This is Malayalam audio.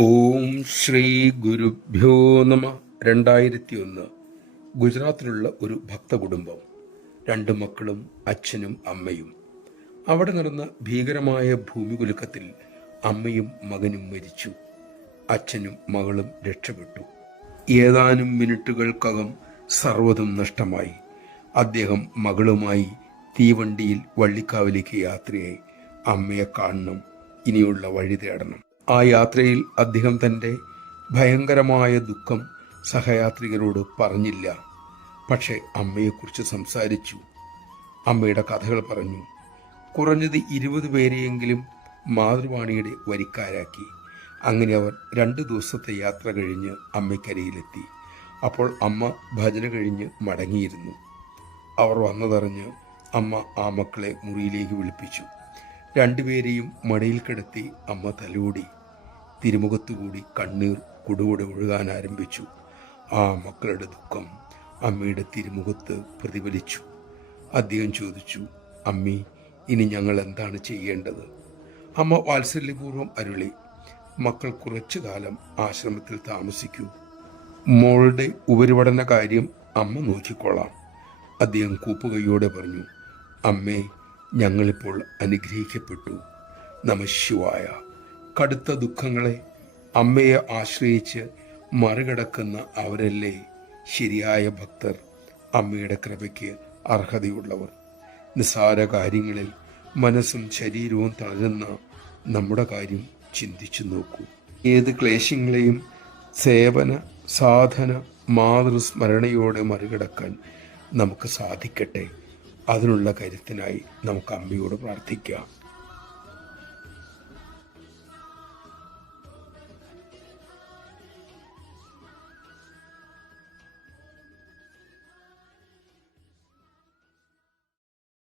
ഓം ശ്രീ ഗുരുഭ്യോ നമ. 2001 ഗുജറാത്തിലുള്ള ഒരു ഭക്ത കുടുംബം, 2 മക്കളും അച്ഛനും അമ്മയും. അവിടെ നടന്ന ഭീകരമായ ഭൂമികുലുക്കത്തിൽ അമ്മയും മകനും മരിച്ചു. അച്ഛനും മകളും രക്ഷപ്പെട്ടു. ഏതാനും മിനിറ്റുകൾക്കകം സർവ്വതും നഷ്ടമായി. അദ്ദേഹം മകളുമായി തീവണ്ടിയിൽ വള്ളിക്കാവിലേക്ക് യാത്രയായി. അമ്മയെ കാണണം, ഇനിയുള്ള വഴി തേടണം. ആ യാത്രയിൽ അദ്ദേഹം തൻ്റെ ഭയങ്കരമായ ദുഃഖം സഹയാത്രികരോട് പറഞ്ഞില്ല. പക്ഷെ അമ്മയെക്കുറിച്ച് സംസാരിച്ചു. അമ്മയുടെ കഥകൾ പറഞ്ഞു. കുറഞ്ഞത് 20 പേരെയെങ്കിലും മാതൃവാണിയുടെ വരിക്കാരാക്കി. അങ്ങനെ അവർ 2 ദിവസത്തെ യാത്ര കഴിഞ്ഞ് അമ്മയ്ക്കരിയിലെത്തി. അപ്പോൾ അമ്മ ഭജന കഴിഞ്ഞ് മടങ്ങിയിരുന്നു. അവർ വന്നതറിഞ്ഞ് അമ്മ ആ മക്കളെ മുറിയിലേക്ക് വിളിപ്പിച്ചു. 2 പേരെയും മടിയിൽ കിടത്തി അമ്മ തലോടി. തിരുമുഖത്തുകൂടി കണ്ണീർ കുടുകൂടെ ഒഴുകാൻ ആരംഭിച്ചു. ആ മക്കളുടെ ദുഃഖം അമ്മയുടെ തിരുമുഖത്ത് പ്രതിഫലിച്ചു. അദ്ദേഹം ചോദിച്ചു, അമ്മി, ഇനി ഞങ്ങൾ എന്താണ് ചെയ്യേണ്ടത്? അമ്മ വാത്സല്യപൂർവ്വം അരുളി, മക്കൾ കുറച്ചു കാലം ആശ്രമത്തിൽ താമസിക്കൂ. മോളുടെ ഉപരിപഠന കാര്യം അമ്മ നോക്കിക്കൊള്ളാം. അദ്ദേഹം കൂപ്പുകൈയോടെ പറഞ്ഞു, അമ്മേ, ഞങ്ങളിപ്പോൾ അനുഗ്രഹിക്കപ്പെട്ടു. നമഃശിവായ. കടുത്ത ദുഃഖങ്ങളെ അമ്മയെ ആശ്രയിച്ച് മറികടക്കുന്ന അവരല്ലേ ശരിയായ ഭക്തർ, അമ്മയുടെ കൃപയ്ക്ക് അർഹതയുള്ളവർ. നിസ്സാര കാര്യങ്ങളിൽ മനസ്സും ശരീരവും തളരുന്ന നമ്മുടെ കാര്യം ചിന്തിച്ചു നോക്കൂ. ഏത് ക്ലേശങ്ങളെയും സേവന സാധന മാതൃസ്മരണയോടെ മറികടക്കാൻ നമുക്ക് സാധിക്കട്ടെ. അതിനുള്ള കരുത്തിനായി നമുക്ക് അമ്മയോട് പ്രാർത്ഥിക്കാം.